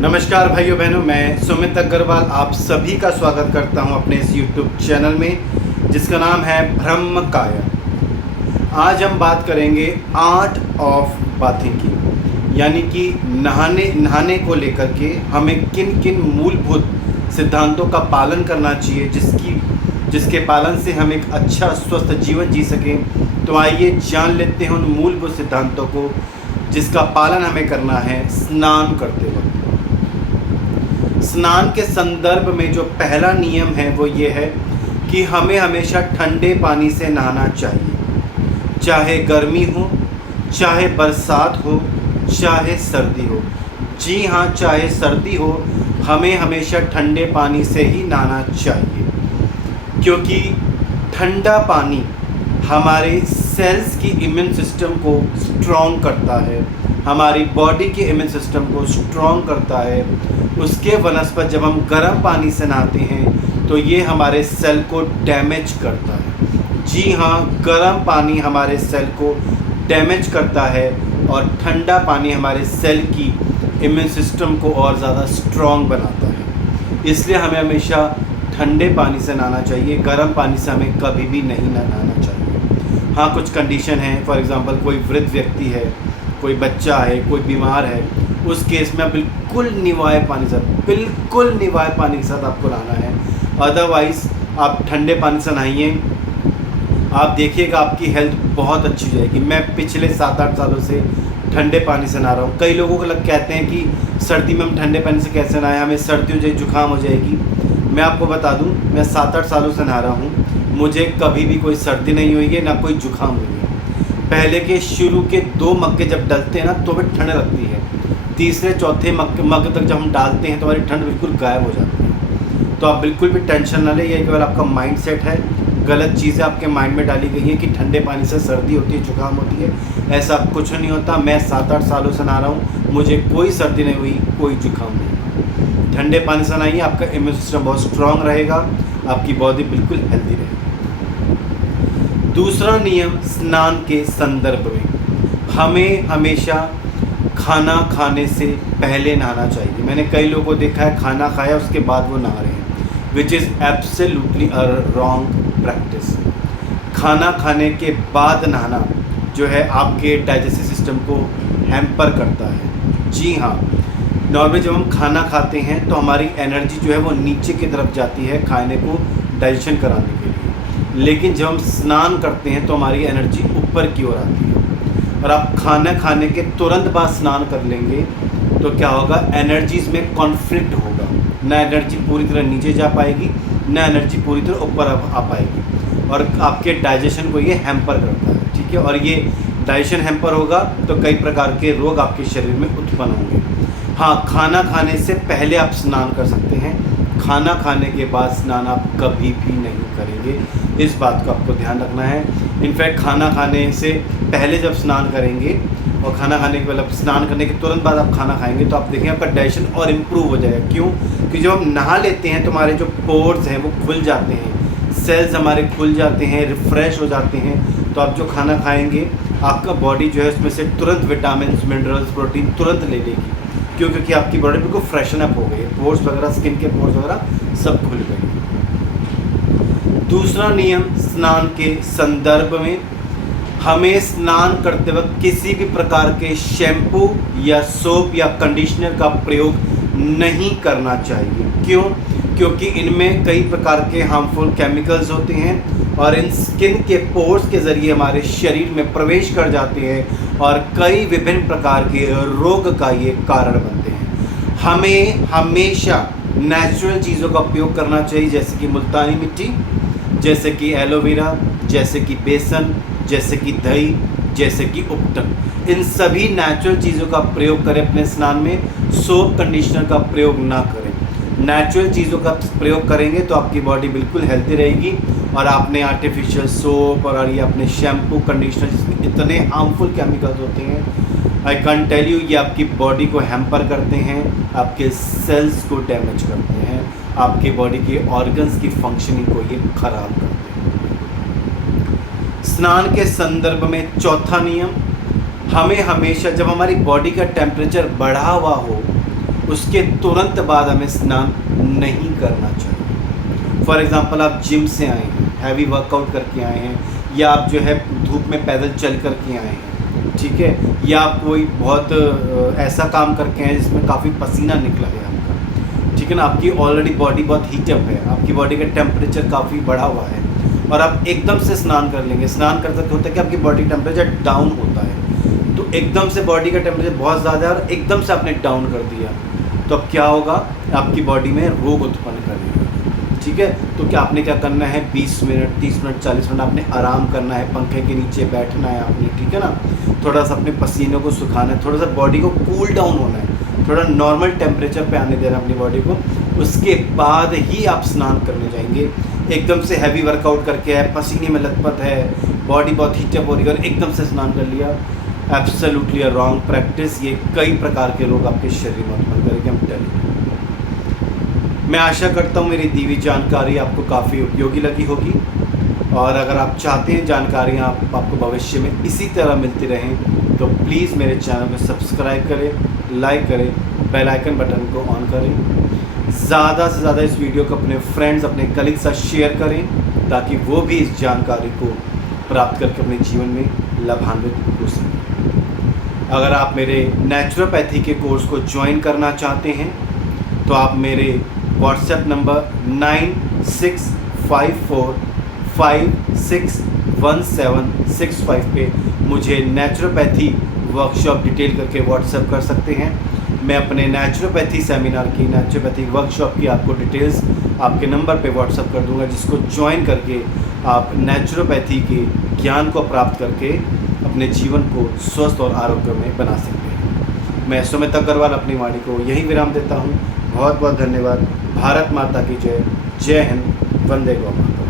नमस्कार भाइयों बहनों, मैं सुमित अग्रवाल आप सभी का स्वागत करता हूं अपने इस YouTube चैनल में जिसका नाम है ब्रह्म काया। आज हम बात करेंगे आर्ट ऑफ बाथिंग की, यानी कि नहाने को लेकर के हमें किन किन मूलभूत सिद्धांतों का पालन करना चाहिए जिसके पालन से हम एक अच्छा स्वस्थ जीवन जी सकें। तो आइए जान लेते हैं उन मूलभूत सिद्धांतों को जिसका पालन हमें करना है स्नान करते वक्त। स्नान के संदर्भ में जो पहला नियम है वो ये है कि हमें हमेशा ठंडे पानी से नहाना चाहिए, चाहे गर्मी हो, चाहे बरसात हो, चाहे सर्दी हो। जी हाँ, चाहे सर्दी हो, हमें हमेशा ठंडे पानी से ही नहाना चाहिए, क्योंकि ठंडा पानी हमारे सेल्स की इम्यून सिस्टम को स्ट्रॉन्ग करता है, हमारी बॉडी के इम्यून सिस्टम को स्ट्रॉन्ग करता है। उसके वनस्पत जब हम गर्म पानी से नहाते हैं तो ये हमारे सेल को डैमेज करता है। जी हाँ, गर्म पानी हमारे सेल को डैमेज करता है और ठंडा पानी हमारे सेल की इम्यून सिस्टम को और ज़्यादा स्ट्रॉन्ग बनाता है। इसलिए हमें हमेशा ठंडे पानी से नहाना चाहिए, गर्म पानी से हमें कभी भी नहीं नहाना चाहिए। हाँ, कुछ कंडीशन हैं, फॉर एग्ज़ाम्पल कोई वृद्ध व्यक्ति है, कोई बच्चा है, कोई बीमार है, उस केस में बिल्कुल निवाए पानी के साथ आपको नहाना है। अदरवाइज़ आप ठंडे पानी से नहाइए, आप देखिएगा आपकी हेल्थ बहुत अच्छी हो जाएगी। मैं पिछले 7-8 सालों से ठंडे पानी से नहा रहा हूँ। कई लोगों को कहते हैं कि सर्दी में हम ठंडे पानी से कैसे नहाएं, हमें सर्दी हो जाए, जुकाम हो जाएगी। मैं आपको बता दूँ, मैं 7-8 सालों से नहा रहा हूँ, मुझे कभी भी कोई सर्दी नहीं हुई है, ना कोई जुकाम हुई है। पहले के शुरू के 2 मग्गे जब डलते हैं ना तो भी ठंड लगती है, तीसरे चौथे मग तक जब हम डालते हैं तो हमारी ठंड बिल्कुल गायब हो जाती है। तो आप बिल्कुल भी टेंशन ना लें, ये केवल आपका माइंड सेट है, गलत चीज़ें आपके माइंड में डाली गई है कि ठंडे पानी से सर्दी होती है, जुकाम होती है। ऐसा कुछ नहीं होता। मैं 7-8 सालों से नहा रहा हूँ, मुझे कोई सर्दी नहीं हुई, कोई जुकाम नहीं। ठंडे पानी से नहाइए, आपका इम्यून सिस्टम बहुत स्ट्रॉन्ग रहेगा, आपकी बॉडी बिल्कुल हेल्दी रहेगी। दूसरा नियम स्नान के संदर्भ में हमें हमेशा खाना खाने से पहले नहाना चाहिए। मैंने कई लोगों को देखा है खाना खाया उसके बाद वो नहा रहे हैं, which is absolutely a wrong practice. खाना खाने के बाद नहाना जो है आपके डाइजेस्टिव सिस्टम को हैम्पर करता है। जी हाँ, नॉर्मली जब हम खाना खाते हैं तो हमारी एनर्जी जो है वो नीचे की तरफ जाती है खाने को डाइजेशन कराने के लिए, लेकिन जब हम स्नान करते हैं तो हमारी एनर्जी ऊपर की ओर आती है। और आप खाना खाने के तुरंत बाद स्नान कर लेंगे तो क्या होगा, एनर्जीज में कॉन्फ्लिक्ट होगा, ना एनर्जी पूरी तरह नीचे जा पाएगी, ना एनर्जी पूरी तरह ऊपर आ पाएगी, और आपके डाइजेशन को ये हैम्पर करता है। ठीक है, और ये डाइजेशन हैम्पर होगा तो कई प्रकार के रोग आपके शरीर में उत्पन्न होंगे। हाँ, खाना खाने से पहले आप स्नान कर सकते हैं, खाना खाने के बाद स्नान आप कभी भी नहीं करेंगे। इस बात को आपको ध्यान रखना है। इनफैक्ट खाना खाने से पहले जब स्नान करेंगे और खाना खाने के मतलब स्नान करने के तुरंत बाद आप खाना खाएंगे तो आप देखेंगे आपका डाइजेशन और इम्प्रूव हो जाएगा। क्यों? क्योंकि जब हम नहा लेते हैं तो हमारे जो पोर्स हैं वो खुल जाते हैं, सेल्स हमारे खुल जाते हैं, रिफ़्रेश हो जाते हैं। तो आप जो खाना खाएँगे आपका बॉडी जो है उसमें से तुरंत विटामिन, मिनरल्स, प्रोटीन तुरंत ले लेगी। क्योंकि आपकी बॉडी बिल्कुल फ्रेशन अप हो गई है, पोर्स वगैरह, स्किन के पोर्स वगैरह सब खुल गए। दूसरा नियम स्नान के संदर्भ में हमें स्नान करते वक्त किसी भी प्रकार के शैम्पू या सोप या कंडीशनर का प्रयोग नहीं करना चाहिए। क्यों? क्योंकि इनमें कई प्रकार के हार्मफुल केमिकल्स होते हैं और इन स्किन के पोर्स के ज़रिए हमारे शरीर में प्रवेश कर जाते हैं और कई विभिन्न प्रकार के रोग का ये कारण बनते हैं। हमें हमेशा नेचुरल चीज़ों का उपयोग करना चाहिए, जैसे कि मुल्तानी मिट्टी, जैसे कि एलोवेरा, जैसे कि बेसन, जैसे कि दही, जैसे कि उपटन। इन सभी नेचुरल चीज़ों का प्रयोग करें अपने स्नान में। सोप कंडीशनर का प्रयोग ना करें। नेचुरल चीज़ों का प्रयोग करेंगे तो आपकी बॉडी बिल्कुल हेल्दी रहेगी। और आपने आर्टिफिशियल सोप और ये अपने शैम्पू, कंडीशनर जिसमें इतने हार्मफुल केमिकल्स होते हैं, आई कैन टेल यू, ये आपकी बॉडी को हैम्पर करते हैं, आपके सेल्स को डैमेज करते हैं, आपके बॉडी के ऑर्गन्स की फंक्शनिंग को ये खराब करते हैं। स्नान के संदर्भ में चौथा नियम, हमें हमेशा जब हमारी बॉडी का टेम्परेचर बढ़ा हुआ हो उसके तुरंत बाद हमें स्नान नहीं करना चाहिए। फॉर एग्ज़ाम्पल आप जिम से आए हैं, हैवी वर्कआउट करके आए हैं, या आप जो है धूप में पैदल चल कर के आए हैं, ठीक है, या आप कोई बहुत ऐसा काम करके आए जिसमें काफ़ी पसीना निकला है आपका, ठीक है ना, आपकी ऑलरेडी बॉडी बहुत हीटअप है, आपकी बॉडी का टेम्परेचर काफ़ी बढ़ा हुआ है, और आप एकदम से स्नान कर लेंगे। स्नान करते होता है कि आपकी बॉडी टेम्परेचर डाउन होता है, तो एकदम से बॉडी का टेम्परेचर बहुत ज़्यादा है और एकदम से आपने डाउन कर दिया, तो अब क्या होगा, आपकी बॉडी में रोग उत्पन्न करेगा, ठीक है। तो क्या आपने क्या करना है, 20 मिनट 30 मिनट 40 मिनट आपने आराम करना है, पंखे के नीचे बैठना है आपने, ठीक है ना, थोड़ा सा अपने पसीनों को सुखाना है, थोड़ा सा बॉडी को कूल डाउन होना है, थोड़ा नॉर्मल टेम्परेचर पे आने देना अपनी बॉडी को, उसके बाद ही आप स्नान करने जाएंगे। एकदम से हैवी वर्कआउट करके है, पसीने में लथपथ है, बॉडी बहुत हीटअप हो रही है और एकदम से स्नान कर लिया, एब्सोल्युटली रॉन्ग प्रैक्टिस। ये कई प्रकार के रोग आपके शरीर में उत्पन्न करेंगे, हम टेल। मैं आशा करता हूँ मेरी दी हुई जानकारी आपको काफ़ी उपयोगी लगी होगी, और अगर आप चाहते हैं जानकारियाँ आपको भविष्य में इसी तरह मिलती रहें तो प्लीज़ मेरे चैनल को सब्सक्राइब करें, लाइक करें, बेल आइकन बटन को ऑन करें, ज़्यादा से ज़्यादा इस वीडियो को अपने फ्रेंड्स, अपने कलीग के साथ शेयर करें ताकि वो भी इस जानकारी को प्राप्त करके अपने जीवन में लाभान्वित हो सकें। अगर आप मेरे नेचुरोपैथी के कोर्स को ज्वाइन करना चाहते हैं तो आप मेरे व्हाट्सएप नंबर 9654561765 पे मुझे नेचुरोपैथी वर्कशॉप डिटेल करके व्हाट्सएप कर सकते हैं। मैं अपने नेचुरोपैथी सेमिनार की, नेचुरोपैथी वर्कशॉप की आपको डिटेल्स आपके नंबर पे व्हाट्सएप कर दूंगा, जिसको ज्वाइन करके आप नेचुरोपैथी के ज्ञान को प्राप्त करके अपने जीवन को स्वस्थ और आरोग्यमय बना सकते हैं। मैं सुमित अग्रवाल अपनी वाणी को यही विराम देता हूँ। बहुत बहुत धन्यवाद। भारत माता की जय। जय हिंद। वंदे गौ माता।